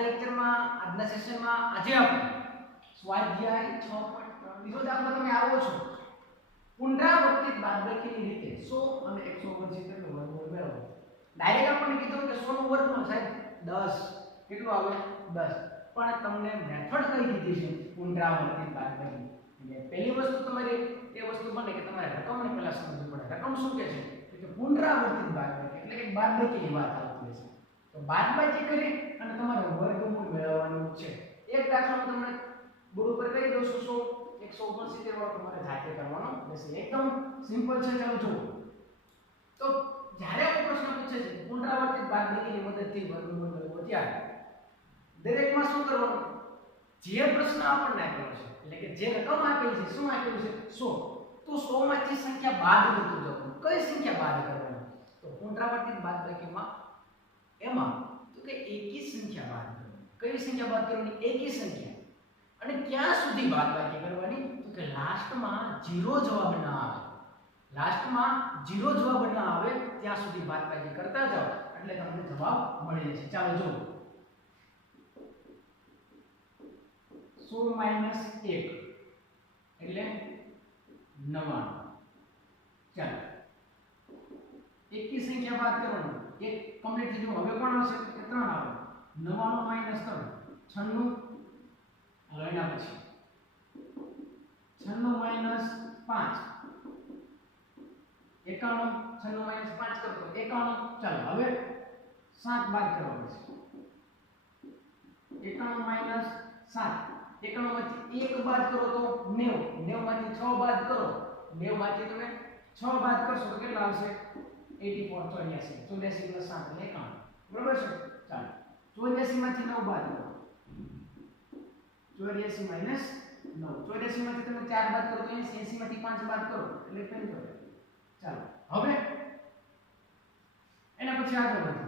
આજના લેક્ચરમાં આજના સેશનમાં આજે આપણે સ્વાધ્યાય છ પોઈન્ટ ત્રણ બીજો દાખલો તમે આવો છો. પુનરાવર્તિત બાદબાકીની રીતે સો અને એકસો ઓગણસિત્તેર નો વર્ગમૂળ મેળવો. ડાયરેક્ટ આપણને કીધું કે 100 નો વર્ગમૂળ સાહેબ દસ. કેટલું આવે? દસ. પણ તમને મેથડ કઈ દીધી છે પુનરાવર્તિત બાદબાકી. એટલે પહેલી વસ્તુ તમારે, એ વસ્તુ બને કે તમારે રકમને પહેલા સમજવું પડે. રકમ શું કે છે? કે પુનરાવર્તિત બાદબાકી. એટલે કે બાદબાકીની વાત આવતી છે. તો બાદબાકી કરી અને તમારે વર્ગમૂળ મેળવવાનું છે. એક દાખલો હું તમને બોર્ડ ઉપર કહી દઉં છું, સો એકસો ઓગણસિત્તેર વાળો તમારે જાતે કરવાનો રહેશે. એકદમ સિમ્પલ છે ચાલો જુઓ. તો જ્યારે આ પ્રશ્ન પૂછે છે, પુનરાવર્તિત બાદબાકીની મદદથી વર્ગમૂળ મેળવો ત્યારે દરેકમાં શું કરવાનું? જે પ્રશ્ન આપણને આપેલો છે, એટલે કે જે રકમ આપેલી છે, શું આપેલું છે? 100 તો 100 માંથી સંખ્યા બાદ કરતું જવાનું. કઈ સંખ્યા બાદ કરવાની? તો પુનરાવર્તિત બાદબાકીમાં એમાં તો કે એકી સંખ્યા બાદ કઈ સંખ્યા બાદ કરવાની? એકી સંખ્યા. અને ક્યાં સુધી બાદબાકી કરવાની? તો કે લાસ્ટમાં ઝીરો જવાબ ના આવે. લાસ્ટમાં ઝીરો જવાબ ના આવે, ત્યાં સુધી બાદબાકી કરતા જાઓ. એટલે તમને જવાબ મળી જશે ચાલો જો સોળ માઇનસ એક એટલે નવ્વાણું. ચાલો. એકી સંખ્યા બાદ કરવાનું. એક કમ્પ્લીટ થઈ ગયું હવે કોણ આવશે? કે ત્રણ આવે. નવ્વાણું માઇનસ ત્રણ. છન્નું હવે એના પછી પાંચ. એકાણું, છન્નું માઇનસ પાંચ કરતો એકાણું ચાલો. હવે સાત બાદ કરવા પડશે એકાણું માઇનસ સાત. એકાણું માંથી એક બાદ કરો તો નેવું. નેવું માંથી છ બાદ કરો. નેવું માંથી તમે છ બાદ કરશો તો કેટલા આવશે? એટી ફોર ચોર્યાસી ચોર્યાસી પ્લસ સાત એટલે એકાણું. બરોબર છે? ચાલો. ચોર્યાસી માંથી નવ બાદ કરો. ચોર્યાસી માઇનસ નવ. ચોર્યાસી માંથી તમે ચાર બાદ કરો તો એસી માંથી પાંચ બાદ કરો. એટલે પંચોતેર ચાલો. હવે એના પછી આગળ વધો.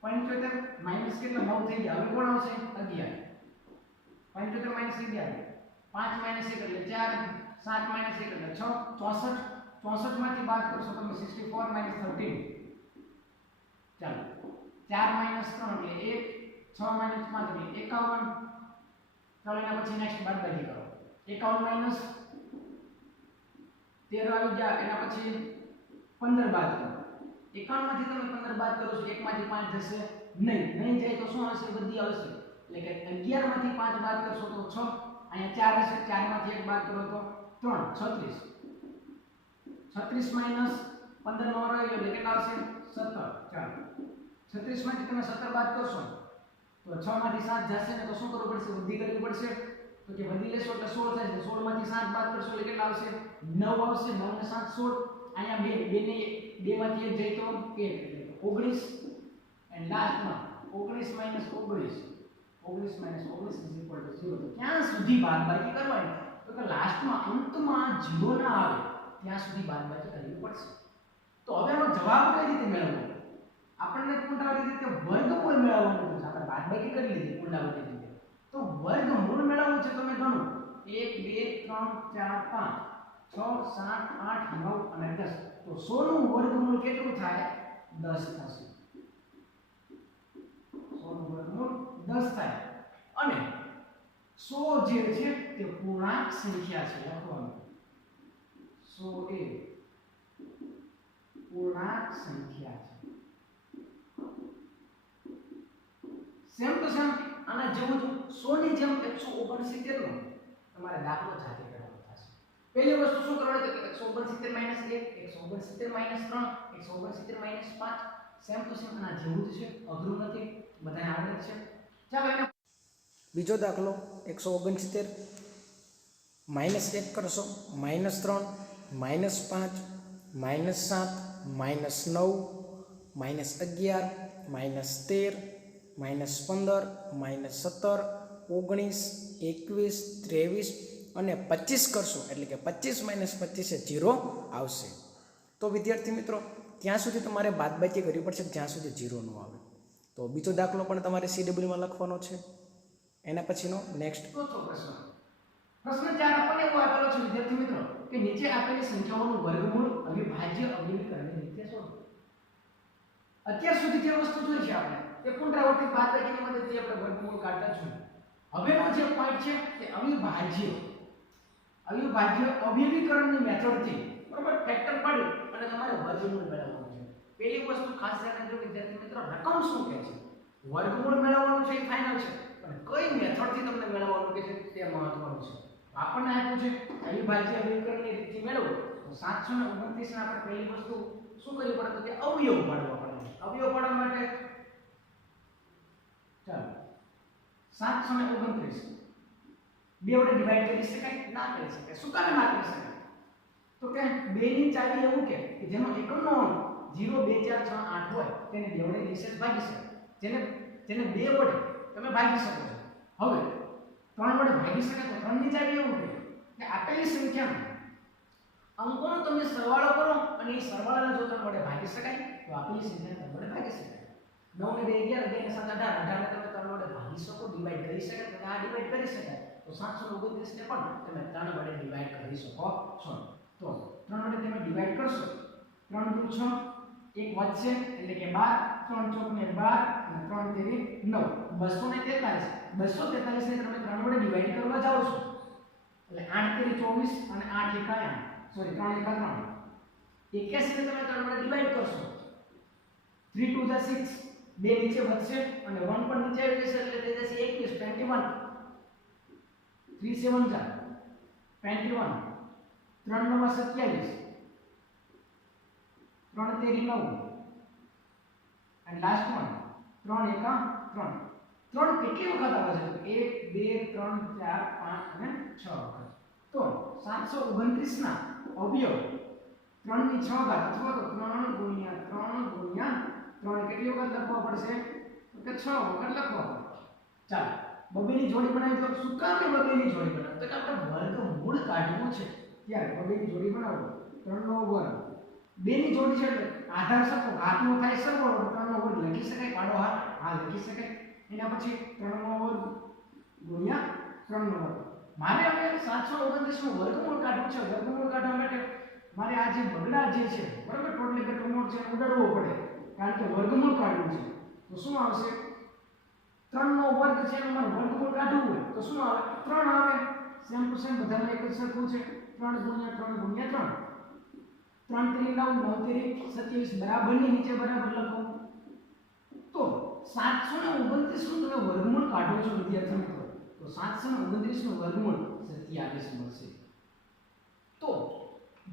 પંચોતેર માઇનસ કેટલો? નવ થઈ ગયા. હવે કોણ આવશે? અગિયાર. પંચોતેર માઇનસ અગિયાર. પાંચ માઇનસ એક એટલે ચાર. સાત માઇનસ એક એટલે છ. ચોસઠ. 64 માંથી બાદ કરશો તમે 64 13 ચાલો. 4 3 એટલે 1 6 5 તમે 51 ચાલો એના પછી નેક્સ્ટ બાદબાકી કરો. 51 13 આવી ગયા એના પછી 15 બાદ કરો. 51 માંથી તમે 15 બાદ કરો છો 1 માંથી 5 જશે નહીં. નહીં જાય તો શું હશે? બધી આવશે. એટલે કે 11 માંથી 5 બાદ કરશો તો 6 અહીંયા 4 હશે 4 માંથી 1 બાદ કરો તો 3 36 छत्तीस माइनस पंद्रह नौ रहेगा लेकिन आ से सत्तर चलो छत्तीस में कितना सत्तर बात करो सो तो छह में दी जैसे ने तो करो पड़े से, वृद्धि करनी पड़े से। तो कि वृद्धि ले सो तो सो होता है सो में दी बात करो सो लेकिन आ से नौ आ से नौ में सात सो आया बे बे ने बे में एक जाए तो के ओगनीस। एंड लास्ट में तो लास्ट तो में अंत में ज़ीरो ना आवे। ત્યાં સુધી બાદબાકી કરવી પડશે. તો હવે આનો જવાબ કઈ રીતે મેળવવો? આપણને પુનરાવર્તિત રીતે વર્ગમૂળ મેળવવાનું છે. આપણે બાદબાકી કરી લીધી પુનરાવર્તિત રીતે. તો વર્ગમૂળ મેળવવું છે તમે ગણો. 1 2 3 4 5 6 7 8 9 અને 10 તો 100 નું વર્ગમૂળ કેટલું થાય? 10 થશે. 100 નું વર્ગમૂળ 10 થાય. અને 100 જે છે તે પૂર્ણાંક સંખ્યા છે લખવાનું. 100 એ પૂર્ણાંક સંખ્યા છે સેમ ટુ સેમ આના જેવું જ સો ની જેમ 169 નો તમારે દાખલો જાતે કરવાનો થશે પહેલી વસ્તુ શું કરવાની ઓગણસિત્તેર કે 169 minus 1 169 minus 3 169 minus 5 same to same આના જેવું જ છે અઘરું નથી બધાને આવડે છે ચાલો બીજો દાખલો, એકસો ઓગણસિત્તેર. માઇનસ એક કરશો માઇનસ ત્રણ. માઇનસ પાંચ માઇનસ સાત માઇનસ નવ માઇનસ અગિયાર માઇનસ તેર માઇનસ પંદર માઇનસ સત્તર, ઓગણીસ, એકવીસ, ત્રેવીસ અને પચીસ કરશો. એટલે કે પચીસ માઇનસ પચીસે જીરો આવશે. તો વિદ્યાર્થી મિત્રો, ત્યાં સુધી તમારે બાદબાકી કરવી પડશે, જ્યાં સુધી જીરો ન આવે. તો બીજો દાખલો પણ તમારે સીડબ્લ્યુમાં લખવાનો છે. એના પછીનો નેક્સ્ટ પ્રશ્ન 4 આપણને એવો આપેલો છે, વિદ્યાર્થી મિત્રો, કે નીચે આપેલી સંખ્યાઓનું વર્ગમૂળ અવિભાજ્ય અવિમીકરણની રીતે શોધો. અત્યાર સુધી જે વસ્તુ જોઈ છે આપણે તે પુનરાવર્તિત બાદબાકીની મદદથી આપણે વર્ગમૂળ કાઢતા છું હવેનો જે પોઈન્ટ છે તે અવિભાજ્ય અવિભાજ્ય અવિમીકરણની મેથડથી બરોબર ફેક્ટર પાડી અને તમારે વર્ગમૂળ મેળવવાનું છે. પહેલી વસ્તુ ખાસ ધ્યાન રાખજો વિદ્યાર્થી મિત્રો, રકમ શું કહે છે? વર્ગમૂળ મેળવવાનું છે એ ફાઇનલ છે, પણ કઈ મેથડથી તમને મેળવવાનું કે છે તે મહત્વનું છે? આપણને આપ્યું છે અવિભાજ્ય અવિમીકરણની રીતિ મેળવો, તો 729 ને આપણે પહેલી વસ્તુ શું કરવી પડે? તો કે અવયવ પાડવા પડે. અવયવ પાડવા માટે ચાલો 729 બે વડે ડિવાઈડ કરી શકાય? ના કરી શકાય. શું કામ ના કરી શકાય? તો કે બે ની ચાવી એવું કે કે જેનો એકમનો અંક 0 2 4 6 8 હોય, તેને બે વડે નિશેષ ભાગી શકાય. જેને જેને બે વડે તમે ભાગી શકો છો. હવે ત્રણ વડે ભાગી શકાય તો ત્રણની ચાવી એવું કે આપેલી સંખ્યામાં અંકોનો તમે સરવાળો કરો અને એ સરવાળાને જો ત્રણ વડે ભાગી શકાય, તો આપેલી સંખ્યાને ત્રણ વડે ભાગી શકાય. નવ ને બે અગિયાર અગિયાર સાત, અઢાર અઢારને તમે ત્રણ વડે ભાગી શકો ડિવાઈડ કરી શકાય તો આ ડિવાઈડ કરી શકાય. તો સાતસો ઓગણત્રીસને પણ તમે ત્રણ વડે ડિવાઈડ કરી શકો છો. તો ત્રણ વડે તમે ડિવાઈડ કરશો, ત્રણ દુ છ, એક વધશે, એટલે કે બાર, ત્રણ ચોક ને બાર, અને ત્રણ તેરી નવ. બસો ને તેતાલીસ. બસો તેતાલીસ ને તમે ત્રણ વડે ડિવાઈડ કરવા જાઓ છો. એટલે આઠ તેરી ચોવીસ અને આઠ એકા આઠ સોરી ત્રણ એકા ત્રણ. એક્યાસી ને તમે ત્રણ વડે ડિવાઈડ કરશો. થ્રી ટુ ઝા સિક્સ બે નીચે વધશે અને વન પણ નીચે આવી જશે એટલે થઈ જશે એકવીસ. ટ્વેન્ટી વન થ્રી સેવન ઝા ટ્વેન્ટી વન ત્રણ નવા સત્યાવીસ. ત્રણ તેરી નવ. અને લાસ્ટ વન ત્રણ એકા ત્રણ. ત્રણ કેટલી વખત આવે છે? એક, બે, ત્રણ, ચાર, પાંચ અને છ વખત. તો સાતસો ઓગણત્રીસ ના અવયવ ત્રણની છ ઘાત અથવા તો ત્રણ ગુણ્યા ત્રણ ગુણ્યા ત્રણ કેટલી વખત લખવા પડશે? કે છ વખત લખવા પડશે. ચાલો, બબેની જોડી બનાવી તો શું કામ બબેની જોડી બનાવી? તો કે આપણે વર્ગમૂળ કાઢવું છે. ત્યારે બબેની જોડી બનાવો. ત્રણનો વર્ગ. બેની જોડી છે એટલે આધાર સરખો. ઘાતનો થાય સરવાળો ત્રણનો વર્ગ લખી શકાય કાઢો હાથ. હા, લખી શકાય. એના પછી ત્રણનો વર્ગ ગુણ્યા ત્રણનો વર્ગ. મારે હવે સાતસો ઓગણત્રીસનું વર્ગમૂળ કાઢવું છે. વર્ગમૂળ કાઢવા માટે મારે આ જે બગડા જે છે, બરાબર, ટોટલી ઘટમૂળ છે ઉડાડવો પડે. કારણ કે વર્ગમૂળ કાઢવું છે. તો શું આવશે? ત્રણનો વર્ગ છે એમાં મારે વર્ગમૂળ કાઢવું હોય, તો શું આવે? ત્રણ આવે. સેમ ટુ સેમ બધામાં એક જ સરખું છે. ત્રણ ગુણ્યા ત્રણ ગુણ્યા ત્રણ. ત્રણ તેરી નવ નવ તેરી, સત્યાવીસ, બરાબરની નીચે બરાબર લખો. સાતસો ને ઓગણત્રીસનું તમે વર્ગમૂળ કાઢો છો વિદ્યાર્થી મિત્રો, તો સાતસો ને ઓગણત્રીસનું વર્ગમૂળ સત્યાવીસ મળશે? તો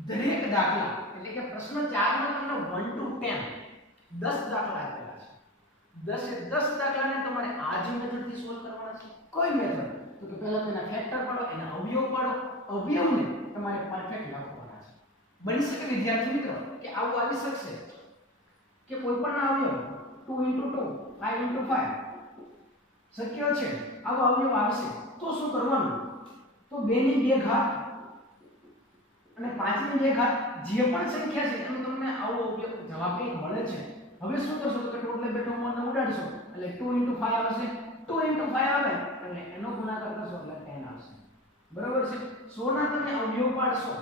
દરેક દાખલા, એટલે કે પ્રશ્ન ચાર તમને વન ટુ ટેન દસ દાખલા આપેલા છે. દસે દસ દાખલાને તમારે આ જ મેથડથી સોલ્વ કરવાના છે. કોઈ મેથડ તો કે પહેલા તેના ફેક્ટર પાડો, એના અવયવ પાડો, અવયવને તમારે પરફેક્ટ લખવાના છે. બની શકે વિદ્યાર્થી મિત્રો કે આવું આવી શકશે? કે કોઈ પણ અવયવ 2 2 5 5 શક્ય છે? આવો અવયવ આવશે. તો શું કરવાનું? તો 2 ની 2 ઘાત અને 5 ની 2 ઘાત જે પણ સંખ્યા છે, એનો તમને આવો ઉપયોગ જવાબ કંઈક મળે છે. હવે શું કરશો? તો ટોટલ બે ટર્મને ઉડાડશો. એટલે 2 5 આવશે. 2 5 આવે એટલે એનો ગુણાકાર કરશો એટલે 10 આવશે. બરાબર છે? 100 ના તમે અવયવ પાડશો.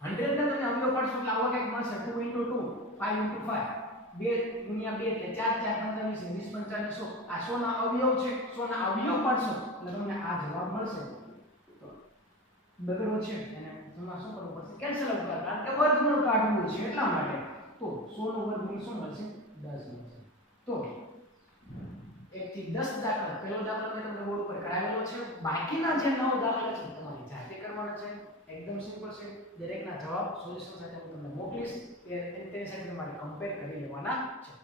100 ના તમે અવયવ પાડશો એટલે આવો કંઈક મળશે. 2 2 5 5 બે ગુણ્યા બે એટલે ચાર ચાર પંચાવીસ વીસ પંચાવીસ સો. આ સો અવયવ છે સો ના અવયવ પાડશો એટલે તમને આ જવાબ મળશે. તો બગડો છે એને તમારે શું પડશે? કેન્સલ કારણ કે વર્ગમૂળ કાઢવું છે એટલા માટે. તો સોનું વર્ગમૂળ શું મળશે? દસ મળશે. તો એકથી દસ દાખલા. પહેલો દાખલો મેં તમને બોર્ડ કરાવેલો છે. બાકીના જે નવ દાખલા છે, તમારી જાતે કરવાના છે. એકદમ સિમ્પલ છે. દરેકના જવાબ સોલ્યુશન સાથે હું તમને મોકલીશ. કે તેની સાથે તમારે કમ્પેર કરી લેવાના છે.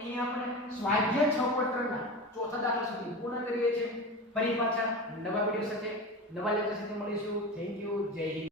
અહીં આપણે સ્વાધ્યાય છ પોઈન્ટ ચોથા દાખલા સુધી પૂર્ણ કરીએ છીએ. ફરી પાછા નવા વીડિયો સાથે નવા લેક્ચર સાથે મળીશું. થેન્ક યુ જય હિન્દ.